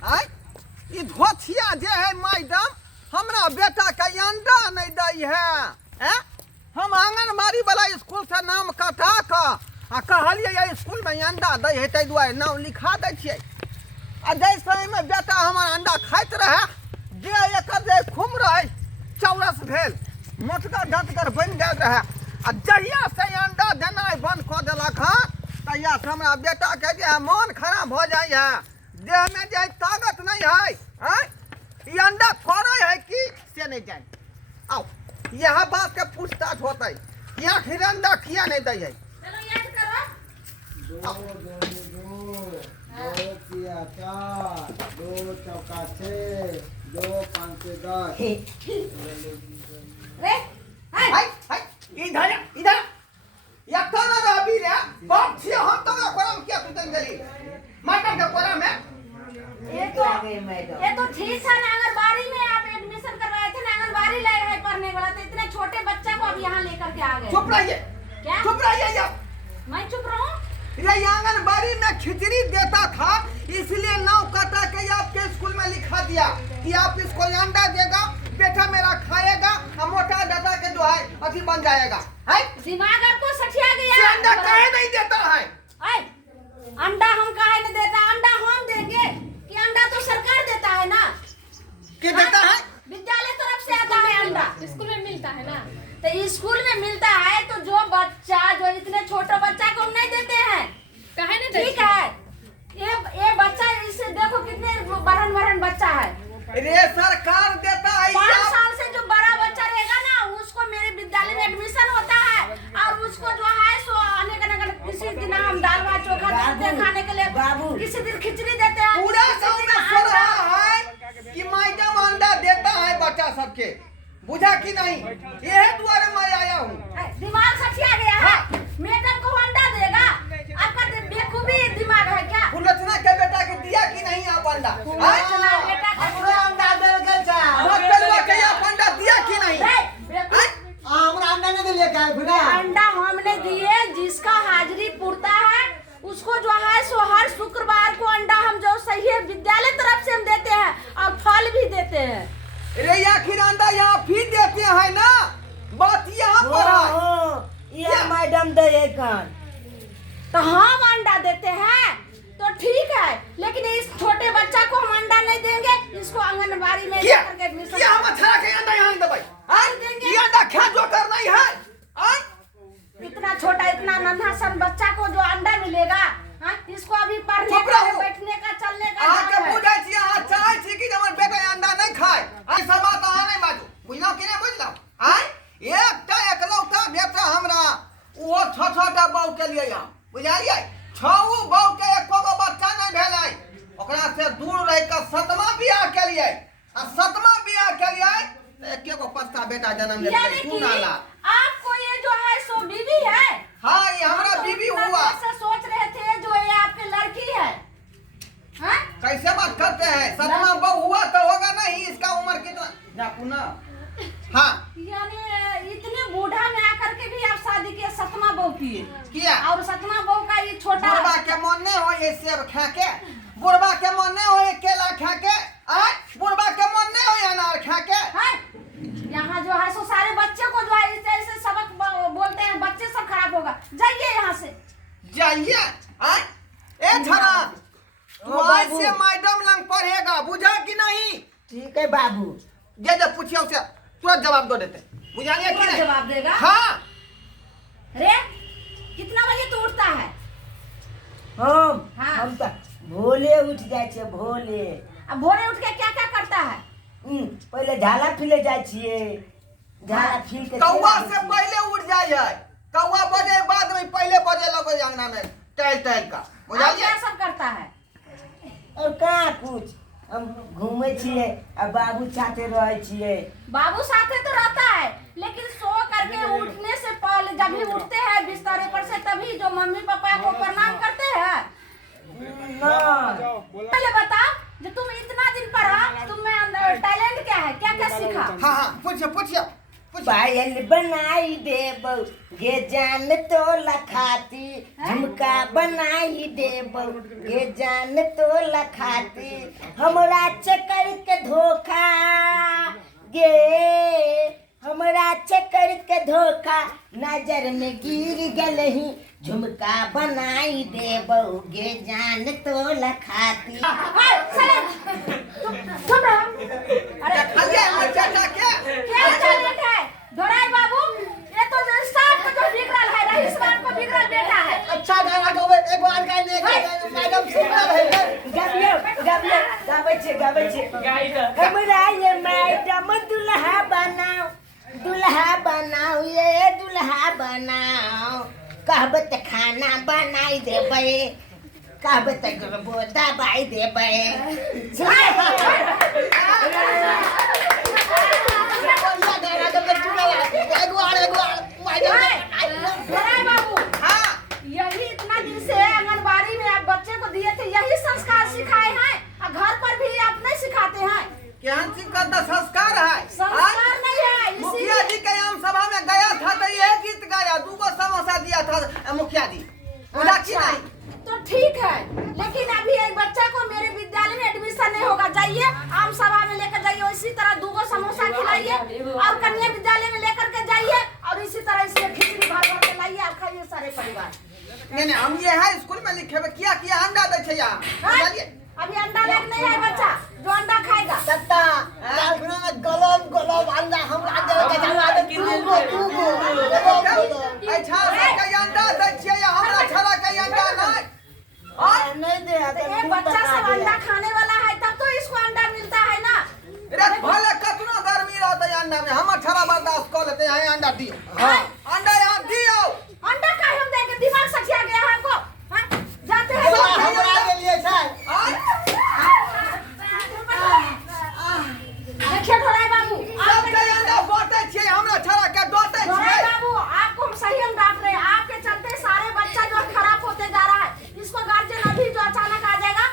आय ई धोथिया जे है मैडम हमरा बेटा के अंडा नहीं दै है हम आंगनबाड़ी वाला स्कूल से नाम कटा आ कहलिए ये स्कूल में अंडा दै है ताहि दुआरे नाम लिखा दै छियै आ जैसे में बेटा हमर अंडा खाइत रहे जे एकर जे खुम रहे चौरस भेल मोटका डटकर बन गेल रहे आ जहिया से अंडा देनाइ बंद कऽ देलक हँ तहिया से हमरा बेटा के जे मन खराब हो जाइ है देह में जे ताकत नहीं है ये अंडा फोड़े है कि से नहीं जाए आओ यह बात के पूछताछ होते ये आखिर अंडा किया नहीं दै है दो तिया चार, दो चौका छः, दो पाँच से 10 इधर इधर या कौन रही रे बाप से हम तो कोरम क्या तू तंगली मैडम के कोरम में ये तो ठीक है ना आंगनबाड़ी में आप एडमिशन करवाए थे ना आंगनबाड़ी लाए हैं पढ़ने वाला तो इतने छोटे बच्चा को अब यहाँ लेकर के आ गए चुप रहिए क्या चुप रहिए या मैं चुप रहूं ये आंगनबाड़ी में खिचड़ी देता था इसलिए नाव कटा के आपके स्कूल में लिखा दिया कि आप इसको अंडा देगा बेटा मेरा खाएगा और मोटा दादा के जो है अभी बन जाएगा है दिमाग आपको सठिया गया अंडा काहे नहीं देता है अंडा हम काहे नहीं देता अंडा हम देंगे कि अंडा तो सरकार देता है ना कि देता है विद्यालय तरफ से आता है अंडा स्कूल में मिलता है ना तो स्कूल में मिलता है तो जो बच्चा जो इतने छोटे बच्चा को हम नहीं देते हैं काहे नहीं देते? ठीक है ये बच्चा इसे देखो कितने बड़न बच्चा है रे सरकार देता है 5 साल से जो बड़ा बच्चा रहेगा ना उसको मेरे विद्यालय में एडमिशन होता है और उसको जो है सो अनेक किसी दिन हम दाल भात चोखा देते हैं खाने के लिए किसी दिन खिचड़ी देते हैं पूरा गांव में सो रहा है कि मैडम अंडा देता है बच्चा सबके बुझा कि नहीं यह द्वारे मैं आया हूँ दिमाग सठिया गया है मैडम को अंडा देगा आपका बेखूबी दिमाग है क्या फुलचना के बेटा के दिया कि नहीं आप अंडा फुलचना बेटा का हमरा अंडा दे के चा मत पेलवा के आप अंडा दिया कि नहीं हमरा अंडा नहीं लेके आए फिर अंडा हमने दिए जिसका हाजिरी पुरता है उसको जो है सो हर शुक्रवार को अंडा हम जो सही है विद्यालय तरफ से हम देते हैं और फल भी देते हैं रे आखिर अंडा यहाँ फिर देते हैं ना बात यहाँ पर है ये मैडम दे कन तो हम अंडा देते हैं तो ठीक है लेकिन इस छोटे बच्चा को हम अंडा नहीं देंगे इसको आंगनबाड़ी में क्या लेकर के एडमिशन क्या हम अच्छा के अंडा यहाँ नहीं दबाई ये अंडा क्या जो करना ही है इतना छोटा इतना नन्हा सन बच्चा को जो अंडा मिलेगा इसको अभी पढ़ने चुप का रहो। बैठने का चलने का आके काम है। बुझाई छी अहाँ चाहै छी कि हमर बेटा अंडा नहीं खाए ऐसा बात अहाँ नहीं बाजू बुझलौ कि नहीं बुझलौ एकटा एकलौता बेटा हमरा वो छोटा बहू के लिए यहाँ बुझाइए 6 बहू के एको गो बच्चा नहीं भेलै ओकरा से दूर रह के 7वां बियाह के लिए आ 7वां बियाह के लिए एके गो पस्ता बेटा जन्म ले यानी तू कि ना ला आपको ये जो है सो बीवी है हाँ ये हमारा तो बीवी उतना हुआ कैसे सोच रहे थे जो ये आपकी लड़की है हाँ? कैसे बात करते हैं 7वां बहू हुआ तो होगा नहीं इसका उम्र कितना जाकू ना हाँ यानी इतने बूढ़ा में आकर के भी आप शादी किए 7वां बहू किए किया और 7वां बहू का ये छोटा बुढ़बा के मन नहीं हो ये सेब खा के बुढ़बा के मन नहीं हो ये केला खा के बुढ़बा के मन नहीं हो ये अनार खा के है यहाँ जो है सो सारे बच्चे को जो है इस तरह से सबक बोलते हैं बच्चे सब खराब होगा जाइए यहाँ से जाइए ए झरा तू आज से मैडम लंग पढ़ेगा बुझा कि नहीं ठीक है बाबू जे पूछियो से तुरंत जवाब दो देते बुझाइए कि कौन नहीं जवाब देगा हाँ रे कितना बजे तू उठता है हाँ। हम तो भोले उठ जाए छे भोले अब भोरे उठ के क्या क्या करता है पहले झाला फिले जाए छिए झाला फिल के कौआ से पहले उठ जाइए कौआ बजे बाद में पहले बजे लगो अंगना में टहल का अब बुझाइए क्या सब करता है और कहाँ कुछ हम घूमे छिए और बाबू साथे रहे छिए बाबू साथे तो रहता है लेकिन सो करके उठने से पहले जब भी उठते हैं बिस्तर पर से तभी जो मम्मी पापा को प्रणाम करते हैं ना पहले बता जो तुम इतना दिन पढ़ा तुम्हें अंदर टैलेंट क्या है क्या क्या सीखा हाँ हाँ पूछिए पायल बनाई दे गे जान तो लखाती झुमका बनाई देबो गे जान तो लखाती हमरा चक्कर के धोखा गे हमरा चक्कर के धोखा नजर में गिर गलही झुमका बनाई देबो गे जान तो लखाती चुप रहो। अरे खलिए हमर चाचा के क्या टैलेंट है धोराई बाबू, ये तो साहब को जो बिगड़ल है रईस बाप को बिगड़ल बेटा है। अच्छा गाना गावे एक बार गाने मैडम सुंदर है गाबियो गाबै छे हमरा ये मैडम दुल्हा बनाओ ये दुल्हा बनाओ कहबे त खाना बनाई देबै कहबे त गरबो दबाई देबै धोराई बाबू, हां यही इतना दिन से आंगनबाड़ी में आप बच्चे को दिए थे, यही संस्कार सिखाए हैं और घर पर भी आप नहीं सिखाते हैं। ज्ञान सिंह का तो संस्कार है। संस्कार नहीं है, मुखिया जी के आम सभा में गया था तो ये गीत गाया, 2 समोसा दिया था मुखिया जी। बोला कि अच्छा, नहीं? तो ठीक है, लेकिन अभी एक बच्चा को मेरे विद्यालय में एडमिशन नहीं होगा, जाइए आम सभा में लेकर जाइए, इसी तरह 2 समोसा खिलाइए और कन्या विद्यालय में लेकर के जाइए और इसी तरह इसमें खिचड़ी भर भर के लाइए और खाइए सारे परिवार। नहीं हम ये है स्कूल में लिखे हुए किया अंडा दे छे यहाँ। चलिए अभी अंडा लेके नहीं है बच्चा जो अंडा खाएगा। तत्ता गलम अंडा हमरा दे के जमा दे तू अच्छा के अंडा दे छे हमरा छड़ा के अंडा नहीं और नहीं दे तो ये बच्चा सब अंडा खाने वाला है तब तो इसको अंडा मिलता है ना। रे भले कितना गर्मी रहता है अंडा में, हम छड़ा बर्दाश्त कर लेते हैं, अंडा दियो। हाँ। अंडा यहाँ दियो। अंडा काहे हम देंगे, दिमाग सठिया गया है आपको। हाँ? जाते हैं हमरा के लिए सर देखिए धोराई बाबू, सब के अंडा बांटे छे हमरा छड़ा के दोते धोराई छे। बाबू आपको हम सही हम डांट रहे हैं, आपके चलते सारे बच्चा जो खराब होते जा रहा है। इसको गार्जियन अभी जो अचानक आ जाएगा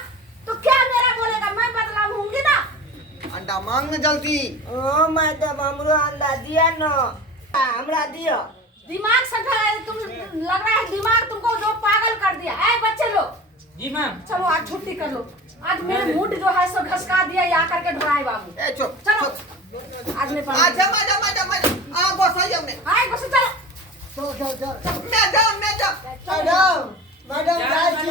तो क्या मेरा बोलेगा, मैं बदलाव होंगी ना। अंडा मांग में जल्दी। ओ मैडम हमरो अंडा दिया न हमरा दियो दिमाग सठा है, तुम लग रहा है दिमाग तुमको जो पागल कर दिया है। बच्चे लोग जी मैम, चलो आज छुट्टी कर लो, आज मेरे मूड जो है सो घसका दिया ये आकर के धोराई बाबू। ए चुप चलो आज मैं पढ़ अच्छा मजा आ बसाई हमने आए बस चलो मैडम जाए छी।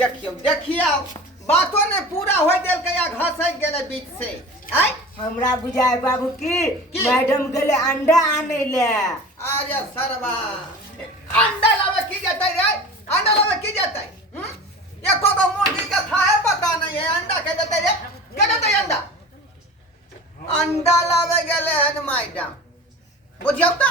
चलो देखिए बातों ने पूरा हो दिल के या घसक गेले बीच से। आय हमरा बुझाए बाबू की की? मैडम गेले अंडा आने ले अरे सरवा अंडा लावे की जाता रे, अंडा लावे की जाता ये को मोदी का था है पता नहीं है, अंडा के देते रे के देते अंडा लावे गेले है मैडम बुझियो तो